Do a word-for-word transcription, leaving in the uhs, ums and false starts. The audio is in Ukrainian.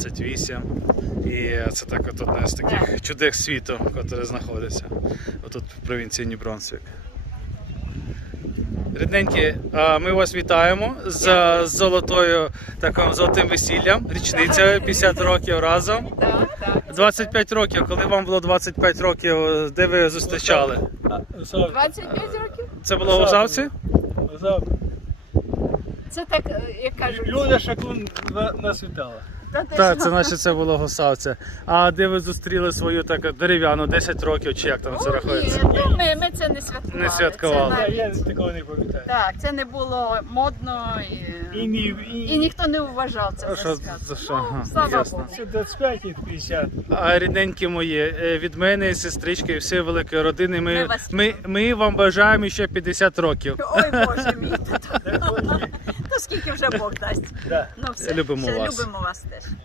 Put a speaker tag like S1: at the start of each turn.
S1: двадцять вісім. І це так от одне з таких чудес світу, яке знаходиться отут в провінції Нью-Брунсвік. Рідненькі, ми вас вітаємо з золотою, таким золотим весіллям, річницею п'ятдесят років разом. двадцять п'ять років, коли вам було двадцять п'ять років, де ви зустрічали?
S2: двадцять п'ять років?
S1: Це було в Озавці?
S2: Це так, як кажуть.
S3: Люда Шакун нас вітала.
S1: Так, це наче це було Гусавця. А де ви зустріли свою таку дерев'яну, десять років, чи як там це рахується?
S2: Ні, ну, ми, ми це не святкували.
S1: Не святкували.
S2: Це навіть-
S3: Я такого не пам'ятаю.
S2: Так, це не було модно і,
S3: І, ні, і,
S2: і ніхто не вважав це
S1: А
S2: за
S1: що,
S2: свято.
S1: за що? Ага,
S2: Ну, слава
S1: ясно.
S2: Богу.
S3: Це двадцять п'ять і п'ятдесят.
S1: А рідненькі мої, е, від мене, і сестрички, і всієї великої родини,
S2: Ми
S1: ми,
S2: вас
S1: ми, ми вам бажаємо ще п'ятдесят років.
S2: Ой, Боже мій, то, то скільки вже Бог дасть.
S3: Да.
S2: Ну все,
S1: Любимо
S2: все,
S1: вас.
S2: любимо вас теж.